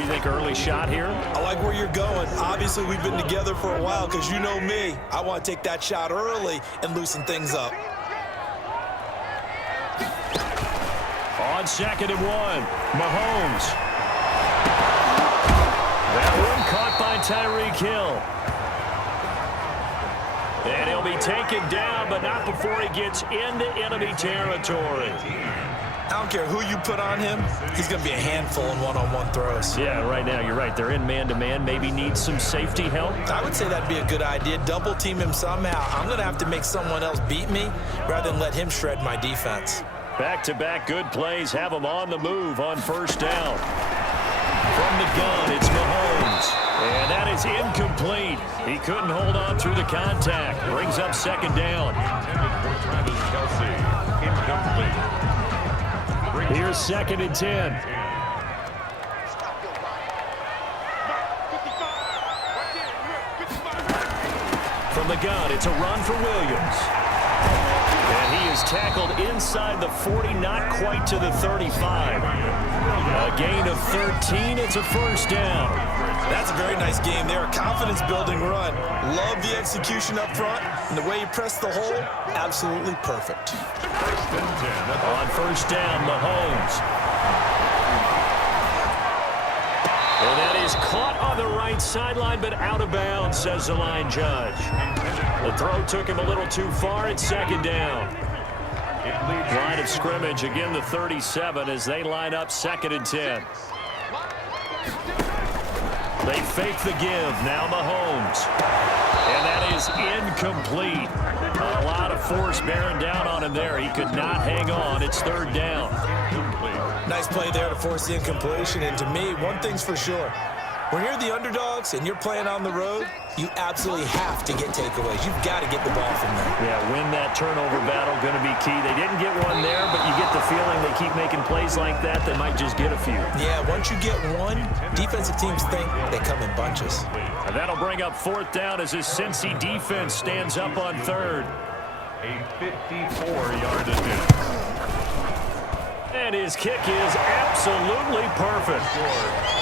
do you think, early shot here? I like where you're going. Obviously, we've been together for a while because you know me. I want to take that shot early and loosen things up. On 2nd and 1, Mahomes. That one caught by Tyreek Hill. And he'll be taken down, but not before he gets into enemy territory. I don't care who you put on him, he's going to be a handful in one-on-one throws. Yeah, right now, you're right. They're in man-to-man. Maybe need some safety help. I would say that'd be a good idea. Double team him somehow. I'm going to have to make someone else beat me rather than let him shred my defense. Back-to-back good plays have him on the move on 1st down. From the gun, it's Mahomes. And that is incomplete. He couldn't hold on through the contact. Brings up 2nd down. Here's 2nd and 10. From the gun, it's a run for Williams. And he is tackled inside the 40, not quite to the 35. A gain of 13. It's a 1st down. That's a very nice game there. A confidence-building run. Love the execution up front. And the way he pressed the hole, absolutely perfect. On 1st down, Mahomes. And that is caught on the right sideline, but out of bounds, says the line judge. The throw took him a little too far. It's 2nd down. Line of scrimmage, again the 37 as they line up 2nd and 10. They fake the give. Now Mahomes. And that is incomplete. A lot of force bearing down on him there. He could not hang on. It's 3rd down. Nice play there to force the incompletion. And to me, one thing's for sure. When you're the underdogs and you're playing on the road, you absolutely have to get takeaways. You've got to get the ball from there. Yeah, win that turnover battle, going to be key. They didn't get one there, but you get the feeling they keep making plays like that, they might just get a few. Yeah, once you get one, defensive teams think they come in bunches. And that'll bring up 4th down as his Cincy defense stands up on 3rd. A 54-yard attempt. And his kick is absolutely perfect.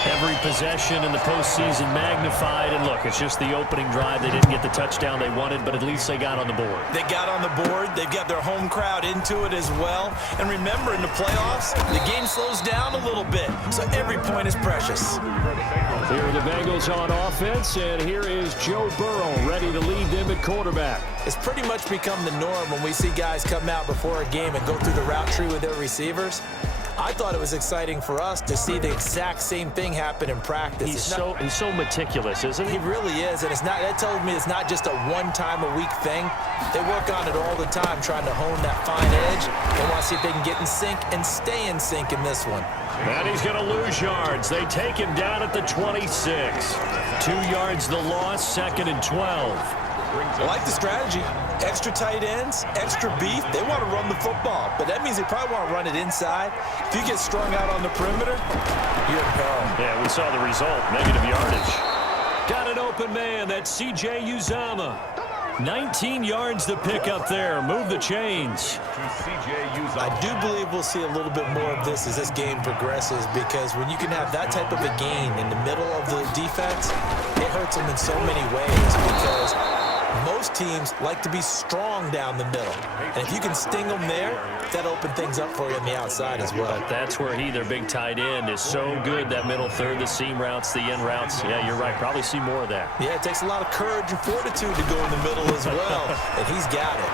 Every possession in the postseason magnified. And look, it's just the opening drive. They didn't get the touchdown they wanted, but at least they got on the board. They got on the board. They've got their home crowd into it as well. And remember, in the playoffs, the game slows down a little bit, so every point is precious. Here are the Bengals on offense, and here is Joe Burrow ready to lead them at quarterback. It's pretty much become the norm when we see guys come out before a game and go through the route tree with their receivers. I thought it was exciting for us to see the exact same thing happen in practice. He's so meticulous, isn't he? He really is, and that tells me it's not just a one-time-a-week thing. They work on it all the time, trying to hone that fine edge. They want to see if they can get in sync and stay in sync in this one. And he's going to lose yards. They take him down at the 26. 2 yards the loss, 2nd and 12. I like the strategy. Extra tight ends, extra beef. They want to run the football, but that means they probably want to run it inside. If you get strung out on the perimeter, you're in peril. Yeah, we saw the result. Negative yardage. Got an open man. That's C.J. Uzomah. 19 yards to pick up there. Move the chains. I do believe we'll see a little bit more of this as this game progresses, because when you can have that type of a gain in the middle of the defense, it hurts them in so many ways, because most teams like to be strong down the middle. And if you can sting them there, that'll open things up for you on the outside as well. But that's where their big tight end, is so good. That middle third, the seam routes, the end routes. Yeah, you're right. Probably see more of that. Yeah, it takes a lot of courage and fortitude to go in the middle as well. And he's got it.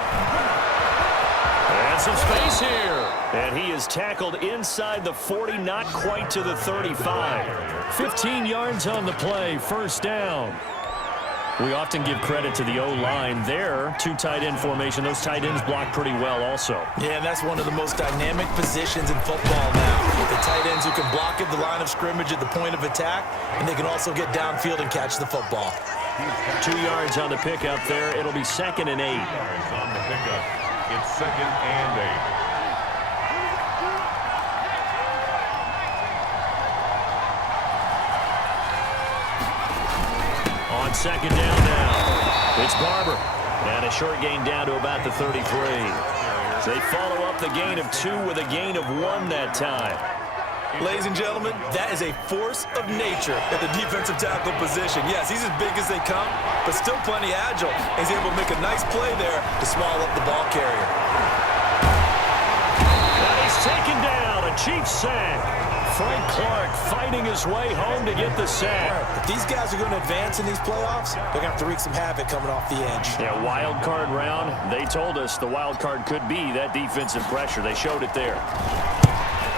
And some space here. And he is tackled inside the 40, not quite to the 35. 15 yards on the play, 1st down. We often give credit to the O-line there. 2 tight end formation. Those tight ends block pretty well also. Yeah, and that's one of the most dynamic positions in football now. The tight ends who can block at the line of scrimmage at the point of attack, and they can also get downfield and catch the football. 2 yards on the pickup there. It'll be 2nd and 8. On the pickup, it's 2nd and 8. On 2nd down now, it's Barber. And a short gain down to about the 33. They follow up the gain of 2 with a gain of 1 that time. Ladies and gentlemen, that is a force of nature at the defensive tackle position. Yes, he's as big as they come, but still plenty agile. He's able to make a nice play there to small up the ball carrier. And he's taken down, a Chiefs sack. Frank Clark fighting his way home to get the sack. If these guys are going to advance in these playoffs, they're going to have to wreak some havoc coming off the edge. Yeah, wild card round. They told us the wild card could be that defensive pressure. They showed it there.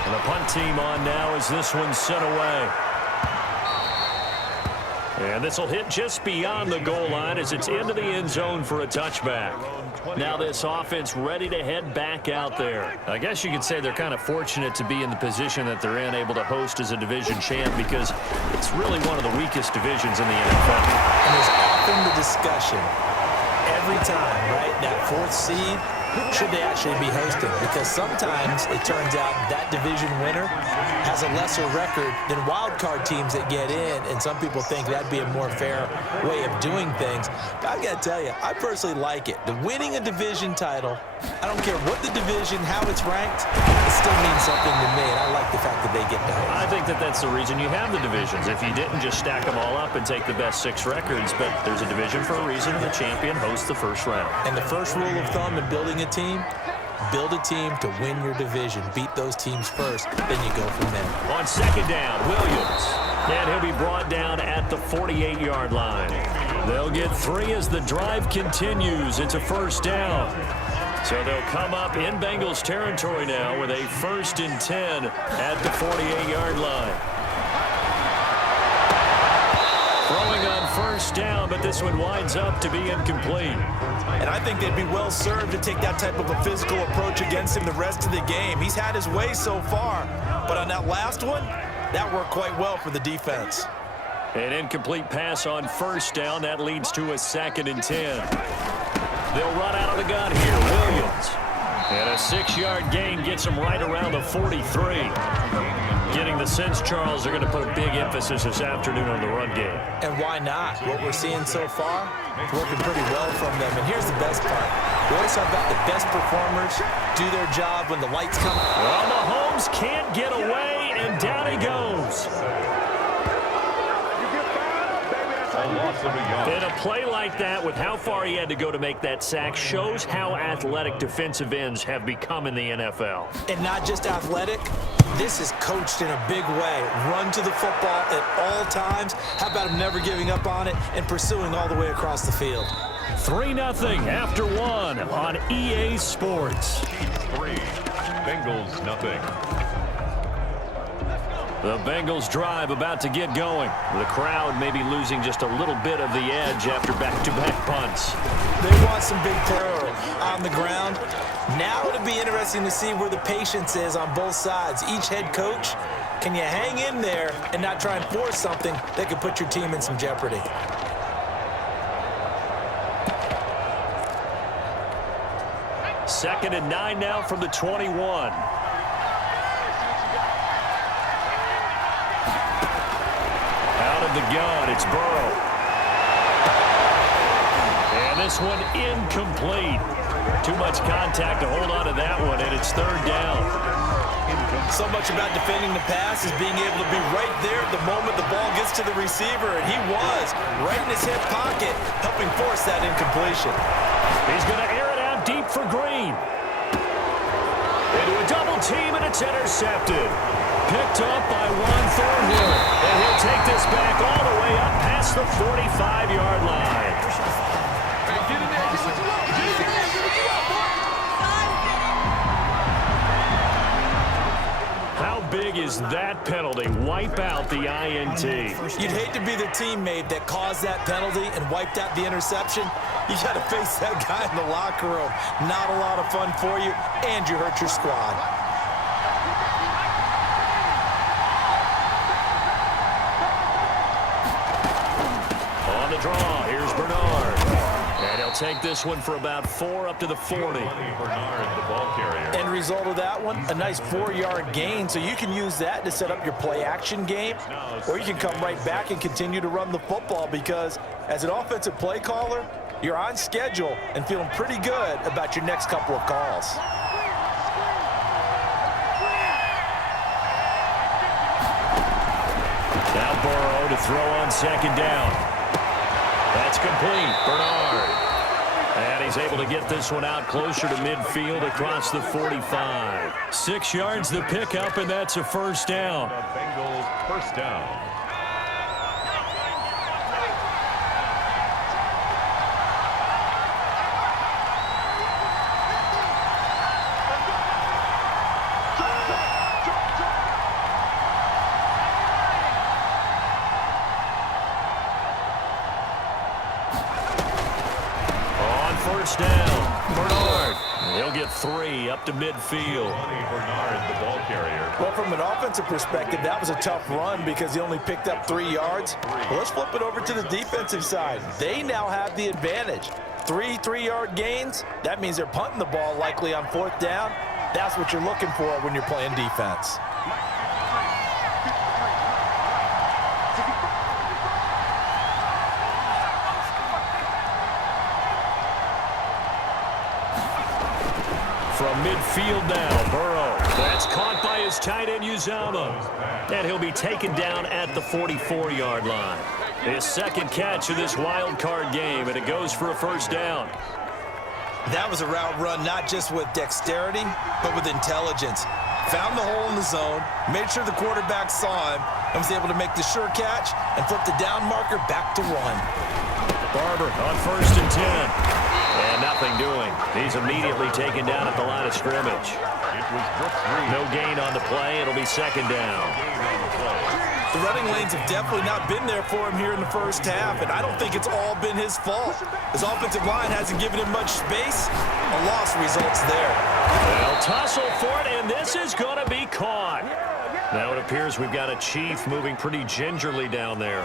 And the punt team on now as this one's sent away. And this will hit just beyond the goal line as it's into the end zone for a touchback. Now this offense ready to head back out there. I guess you could say they're kind of fortunate to be in the position that they're in, able to host as a division champ, because it's really one of the weakest divisions in the NFL. And there's often the discussion every time, right, that fourth seed, should they actually be hosting? Because sometimes it turns out that division winner has a lesser record than wild card teams that get in, and some people think that'd be a more fair way of doing things. But I've got to tell you, I personally like it. The winning a division title, I don't care what the division, how it's ranked, it still means something to me, and I like the fact that they get to host. I think that that's the reason you have the divisions. If you didn't just stack them all up and take the best 6 records, but there's a division for a reason, and the champion hosts the first round. And the first rule of thumb in building a team, build a team to win your division. Beat those teams first, then you go from there. On second down, Williams. And he'll be brought down at the 48-yard line. They'll get 3 as the drive continues. It's a first down. So they'll come up in Bengals territory now with a 1st and 10 at the 48-yard line. Throwing on first down, but this one winds up to be incomplete. And I think they'd be well served to take that type of a physical approach against him the rest of the game. He's had his way so far, but on that last one, that worked quite well for the defense. An incomplete pass on first down. That leads to a 2nd and 10. They'll run out of the gun here. Williams. And a 6-yard gain gets him right around the 43. Getting the sense, Charles, they're going to put a big emphasis this afternoon on the run game. And why not? What we're seeing so far, it's working pretty well from them. And here's the best part. We always talk about the best performers do their job when the lights come. Well, Mahomes can't get away, and down he goes. In a play like that, with how far he had to go to make that sack, shows how athletic defensive ends have become in the NFL. And not just athletic, this is coached in a big way. Run to the football at all times. How about him never giving up on it and pursuing all the way across the field? 3-0 after 1 on EA Sports. 3, Bengals nothing. The Bengals drive about to get going. The crowd may be losing just a little bit of the edge after back-to-back punts. They want some big play on the ground. Now it'll be interesting to see where the patience is on both sides. Each head coach, can you hang in there and not try and force something that could put your team in some jeopardy? Second and 9 now from the 21. Out of the gun, it's Burrow. And this one incomplete. Too much contact to hold on to that one, and it's 3rd down. So much about defending the pass is being able to be right there at the moment the ball gets to the receiver, and he was right in his hip pocket, helping force that incompletion. He's going to air it out deep for Green. Into a double team, and it's intercepted. Picked up by Juan Thornhill, and he'll take this back all the way up past the 45-yard line. How big is that penalty? Wipe out the INT. You'd hate to be the teammate that caused that penalty and wiped out the interception. You got to face that guy in the locker room. Not a lot of fun for you, and you hurt your squad. On the draw, here's Bernard. And he'll take this one for about 4 up to the 40. Bernard, the ball carrier. End result of that one, a nice 4-yard gain, so you can use that to set up your play-action game, or you can come right back and continue to run the football, because as an offensive play caller, you're on schedule and feeling pretty good about your next couple of calls. Now Burrow to throw on second down. That's complete. Bernard. And he's able to get this one out closer to midfield across the 45. 6 yards the pickup, and that's a first down. Bengals first down. First down. Bernard. He'll get 3 up to midfield. Bernard, the ball carrier. Well, from an offensive perspective, that was a tough run because he only picked up 3 yards. Well, let's flip it over to the defensive side. They now have the advantage. 3 3-yard gains. That means they're punting the ball likely on 4th down. That's what you're looking for when you're playing defense. From midfield now, Burrow. That's caught by his tight end, Uzama. And he'll be taken down at the 44-yard line. His second catch of this wild card game, and it goes for a first down. That was a route run not just with dexterity, but with intelligence. Found the hole in the zone, made sure the quarterback saw him, and was able to make the sure catch and flip the down marker back to 1. Barber on first and 10. And nothing doing. He's immediately taken down at the line of scrimmage. No gain on the play. It'll be second down. The running lanes have definitely not been there for him here in the first half, and I don't think it's all been his fault. His offensive line hasn't given him much space. A loss results there. They'll tussle for it, and this is going to be caught. Now it appears we've got a Chief moving pretty gingerly down there.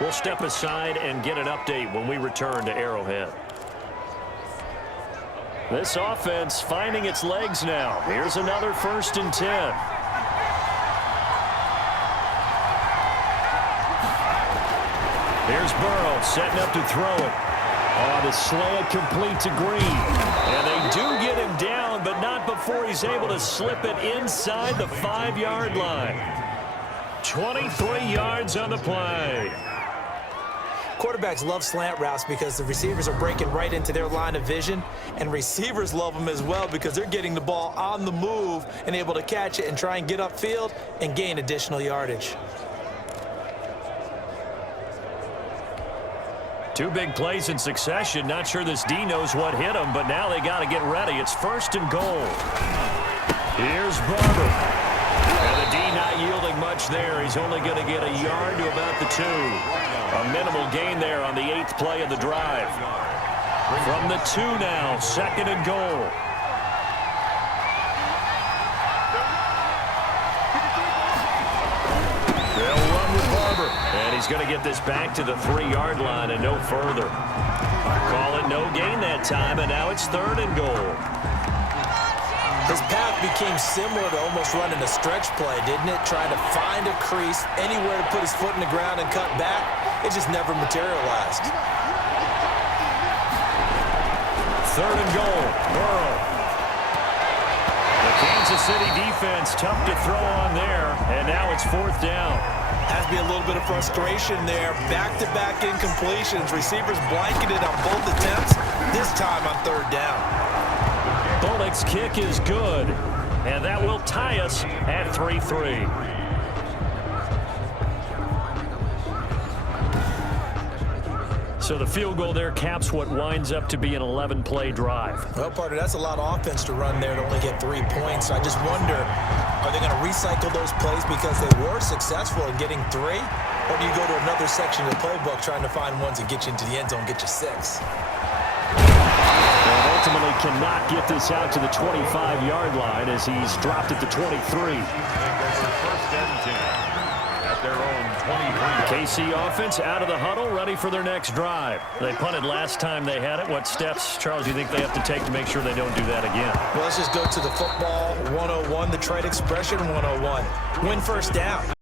We'll step aside and get an update when we return to Arrowhead. This offense finding its legs now. Here's another first and 10. Here's Burrow setting up to throw it. Oh, the slant complete to Green. And they do get him down, but not before he's able to slip it inside the 5-yard line. 23 yards on the play. Quarterbacks love slant routes because the receivers are breaking right into their line of vision, and receivers love them as well because they're getting the ball on the move and able to catch it and try and get upfield and gain additional yardage. 2 big plays in succession. Not sure this D knows what hit him, but now they got to get ready. It's first and goal. Here's Barber. And the D not yielding much there. He's only going to get a yard to about the 2. A minimal gain there on the 8th play of the drive. From the 2 now, second and goal. They'll run with Barber. And he's going to get this back to the 3-yard line and no further. Call it no gain that time, and now it's third and goal. His path became similar to almost running a stretch play, didn't it? Trying to find a crease, anywhere to put his foot in the ground and cut back. It just never materialized. Third and goal. Burrow. The Kansas City defense tough to throw on there, and now it's 4th down. Has to be a little bit of frustration there. Back-to-back incompletions. Receivers blanketed on both attempts, this time on 3rd down. Bullock's kick is good, and that will tie us at 3-3. So the field goal there caps what winds up to be an 11-play drive. Well, partner, that's a lot of offense to run there to only get 3 points. I just wonder, are they going to recycle those plays because they were successful in getting 3? Or do you go to another section of the playbook trying to find ones that get you into the end zone, get you 6? And ultimately cannot get this out to the 25-yard line as he's dropped at the 23. First and 10 at their own 23. KC offense out of the huddle, ready for their next drive. They punted last time they had it. What steps, Charles, do you think they have to take to make sure they don't do that again? Well, let's just go to the football 101, the trade expression 101. Win first down.